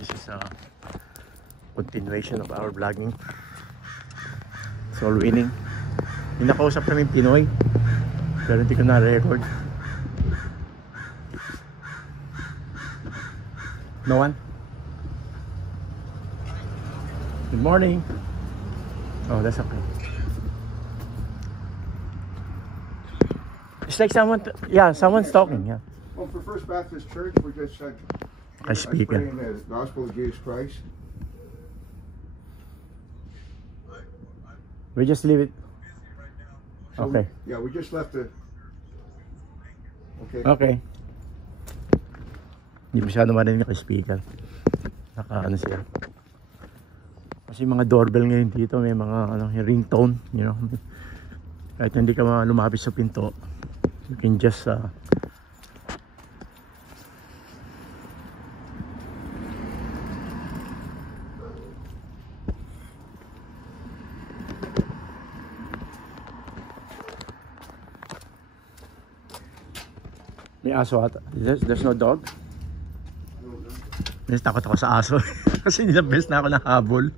This is a continuation of our vlogging. It's all winning. May nakausap kami Pinoy, pero hindi ko na-record. No one? Good morning. Oh, that's okay. It's like someone, yeah, someone's talking, yeah. Well, for First Baptist Church, we're just I speak praying the gospel of Jesus Christ. We just leave it. So Okay. Yeah, we just left the. Okay. Okay. Hindi masyado marinig yung speaker. Naka ano siya. Kasi mga doorbell ngayon dito, may mga ringtone, you know. Kahit hindi ka lumapit sa pinto, you can just may aso ata. There's no dog? Mas takot ako sa aso. Kasi nilang best na ako nahabol.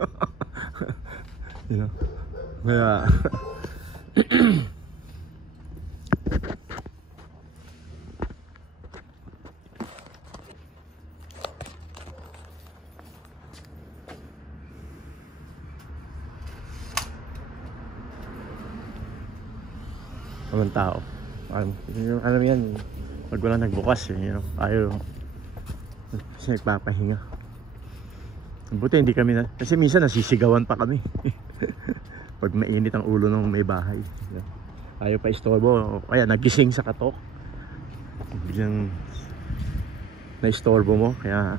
You know? Kaya mga tao. Ano yan? Pag wala nagbukas, you know, ayaw kasi nagpapahinga. Buti hindi kami na, kasi minsan nasisigawan pa kami. Pag mainit ang ulo ng may bahay, ayaw pa istorbo, kaya nagising sa katok, biglang na-istorbo mo, kaya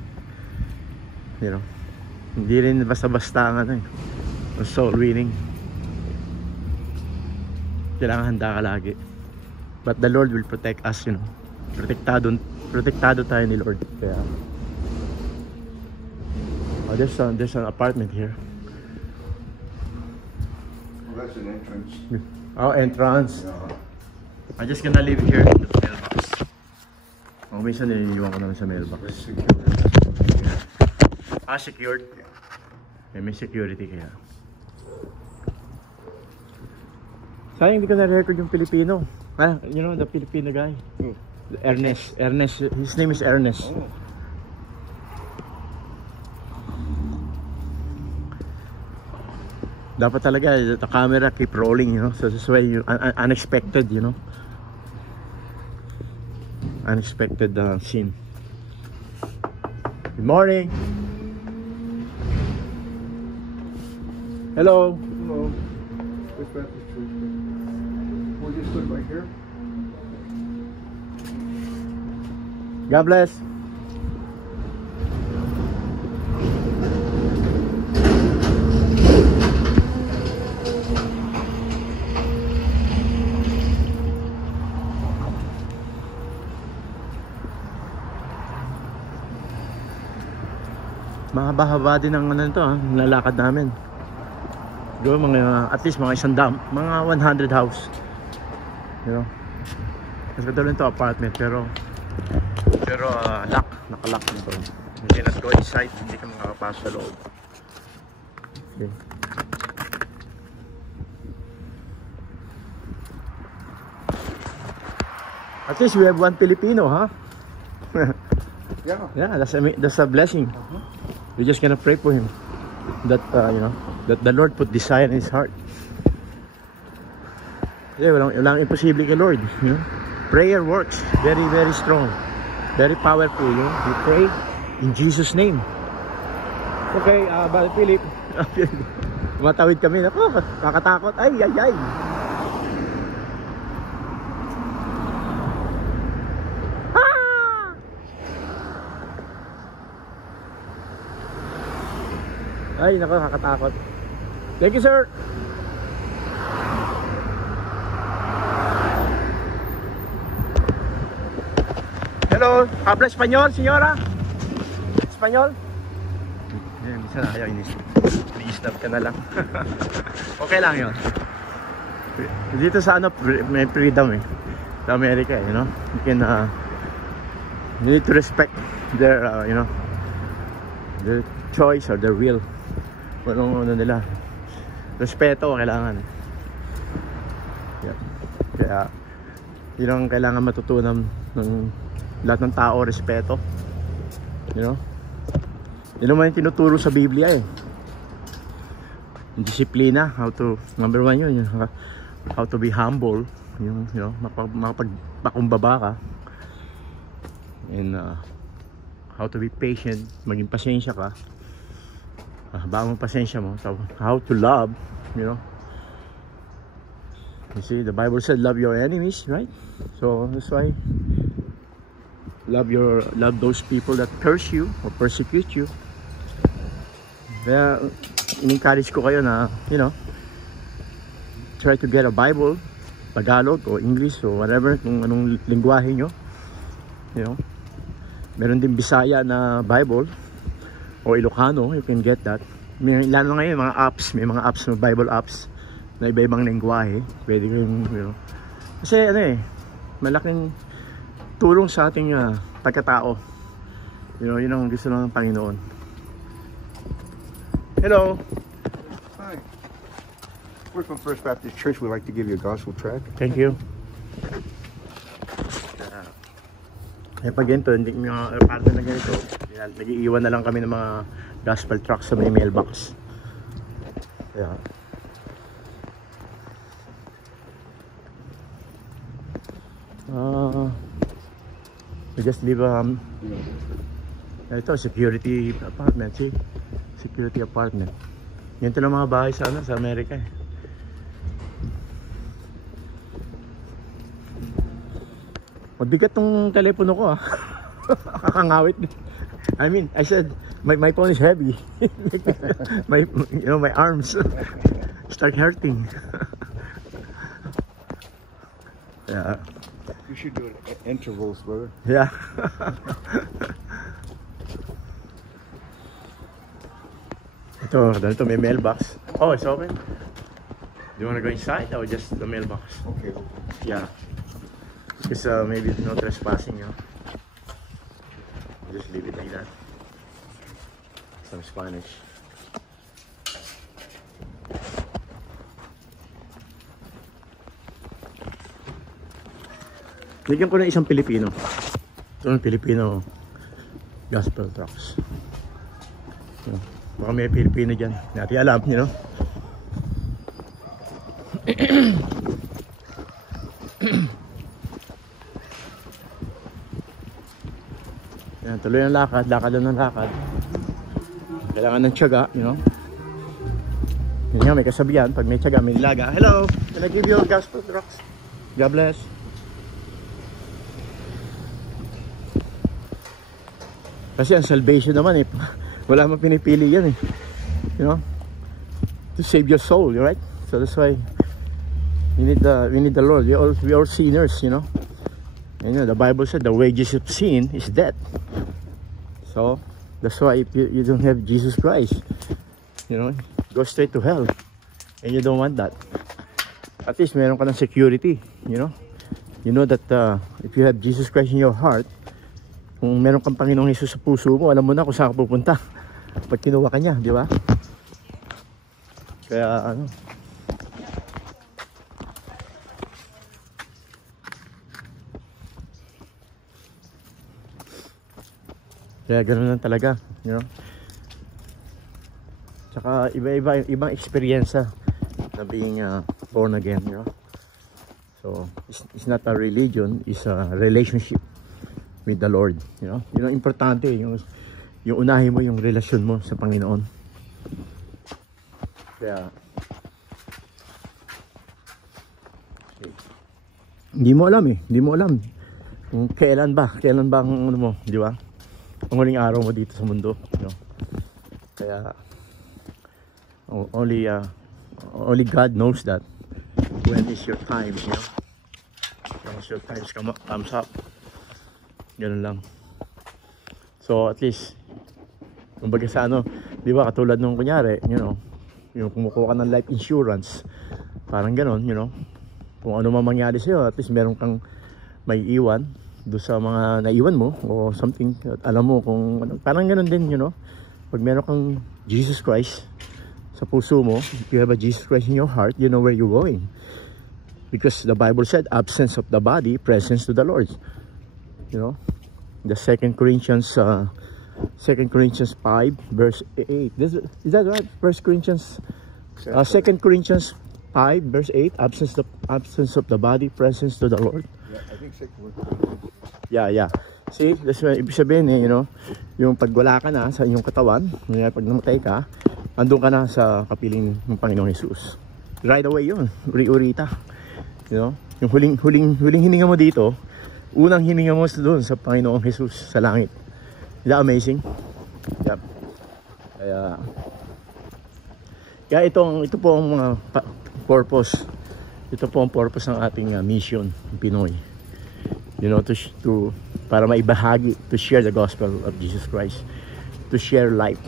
you know, hindi rin basta-basta ang soul winning. Kailangan handa ka lagi, but the Lord will protect us, you know. Protektado tayo ni Lord. Kaya there's an apartment here. Well, that's an entrance. Oh, entrance. Yeah. I'm just gonna leave it here in the mailbox. Oh, minsan nililiwan ko naman sa mailbox. Secured? Yeah. May security kaya. Sayang hindi ko na-record yung Pilipino. You know, the Filipino guy. Ernest, his name is Ernest. Oh. Dapat talaga the camera keep rolling, you know, so this way you unexpected, you know, unexpected scene. Good morning. Hello. Hello. First Baptist Church. We'll just look right here. God bless. Mahaba-haba din ang lalakad namin. Siguro mga at least mga 100, mga 100 house. You know. Kasi katulad ito apartment pero nakalock nito. You cannot go inside, hindi ka makakapasok sa loob. Okay. At least we have one Filipino, huh? Yeah, that's a blessing. We're just gonna pray for him that you know, that the Lord put desire in his heart. Yeah, walang imposible kay Lord, you know? Prayer works very, very strong, very powerful, you know? You pray in Jesus' name. Okay, Brother Philip. Matawid kami. Ako, kakatakot. Ay. Ay, nako, kakatakot. Thank you, sir. Hello, habla español, señora? Español? Yan, minsan ayaw i-snap ka na lang. Okay lang yun. Dito sa may freedom sa Amerika, you know. You can you need to respect their you know, their choice or their will. Anong ano nila. Respeto kailangan. Yeah. Kaya yun ang kailangan matutunan ng lahat ng tao, respeto. You know? Yun naman yung tinuturo sa Biblia eh. Disiplina, number 1 yun, how to be humble, yung, you know, makapagpakumbaba ka. And how to be patient, maging pasensya ka. Habang pasensya mo, so how to love, you know. You see, the Bible said love your enemies, right? So that's why love those people that curse you or persecute you. Kaya in-encourage ko kayo na, you know, try to get a Bible, Tagalog o English o whatever, kung anong lingwahe nyo, you know. Meron din Bisaya na Bible o Ilocano, you can get that. Lalo ngayon mga apps, may mga apps, Bible apps na iba-ibang lingwahe, pwede kayong, you know. Kasi ano eh, malaking tulong sa ating pagkatao, you know. Yun ang gusto ng Panginoon. Hello. Hi. We're from First Baptist Church. We'd like to give you a gospel tract. Thank you. Pag ganito, hindi mga parte na ganito, nag-iiwan na lang kami ng mga gospel tracts sa may mailbox. Yeah. We just leave ito, security apartment. See? Security apartment. Ganito lang mga bahay sa Amerika eh. Mabigat tong telepono ko kakangawit. I mean, I said my phone is heavy. You know, my arms start hurting. Yeah. You should do it at intervals, brother. Yeah. Ito may mailbox. Oh, it's open. Do you want to go inside or just the mailbox? Okay. Yeah. Because maybe no trespassing, you know. Just leave it like that. Some Spanish. Bigyan ko na isang Pilipino. Ito ng Pilipino gospel tracts. You know, baka may Pilipino dyan. Natin alam, you know. Yan, tuloy ang lakad lang ng lakad. Kailangan ng tiyaga, you know. Yun nga, may kasabihan, pag may tiyaga, may laga. Hello, can I give you a gospel tracts? God bless. Kasi ang salvation naman eh, wala mang pinipili yan eh. You know, to save your soul, right? So that's why we need the Lord. We all sinners, you know. And you know, the Bible said the wages of sin is death. So that's why if you don't have Jesus Christ, you know, go straight to hell. And you don't want that. At least meron ka ng security, you know. You know that if you have Jesus Christ in your heart, kung meron kang Panginoong Jesus sa puso mo, alam mo na kung saan ka pupunta pag kinuha ka niya, di ba? Kaya ano, kaya ganoon lang talaga, you know. Tsaka ibang experience na being born again, you know. So it's not a religion, it's a relationship with the Lord, you know. Yun ang importante, yung unahin mo yung relasyon mo sa Panginoon. Kaya hindi mo alam kung kailan ba ang ano mo, di ba? Ang huling araw mo dito sa mundo, you know. Kaya only God knows that when is your time, you know. Once your time comes up, ganun lang. So at least kumbaga sa ano, di ba, katulad nung kunyari, you know, yung kumukuha ka ng life insurance, parang ganun, you know. Kung ano man mangyari sa'yo, at least meron kang may iwan doon sa mga naiwan mo o something, alam mo kung ano, parang ganun din, you know. Pag meron kang Jesus Christ sa puso mo, if you have a Jesus Christ in your heart, you know where you're going. Because the Bible said, absence of the body, presence to the Lord. You know, the 2 Corinthians 5 verse 8. Is that right? 1 Corinthians 2 Corinthians 5 verse 8, absence of the body, presence to the Lord. Yeah, I think 6 words. Yeah. See, that's what ibig sabihin you know, yung pag wala ka na sa inyong katawan, pag namatay ka, andun ka na sa kapiling ng Panginoong Jesus. Right away yun, uri-urita. You know, yung huling hininga mo dito, unang hininga mo doon sa Panginoong Jesus sa langit. Is that amazing? Yep. Kaya ito po ang mga purpose. Ito po ang purpose ng ating mission ng Pinoy. You know, to para maibahagi, to share the gospel of Jesus Christ, to share life,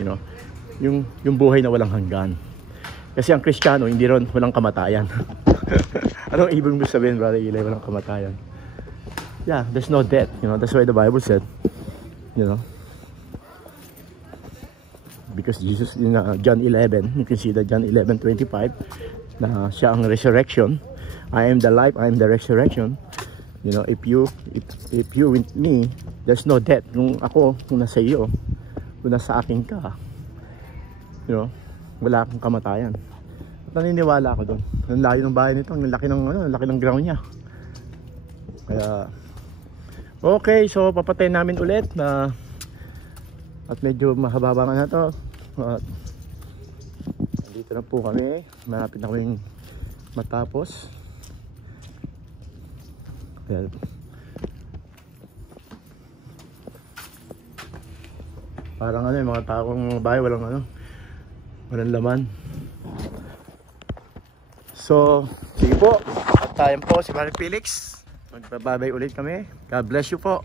you know, yung buhay na walang hanggan. Kasi ang Kristiyano hindi ron walang kamatayan. Anong ibig sabihin, Brother Eli, walang kamatayan? Yeah, there's no death, you know. That's why the Bible said, you know, because Jesus in John 11, you can see that John 11:25, na siya ang resurrection. I am the life, I am the resurrection. You know, if you with me, there's no death. Kung nasa iyo, kung nasa akin ka, you know, wala akong kamatayan. At naniniwala ako doon. Ang layo ng bahay nito, ang laki ng ground niya. Kaya okay, so papatay namin ulit at medyo mahaba na to. At dito na po kami, malapit na kaming matapos. Kaya, parang yung mga taong bahay walang laman. So sige po, at tayo po si Mari Felix, magbababay ulit kami. God bless you po.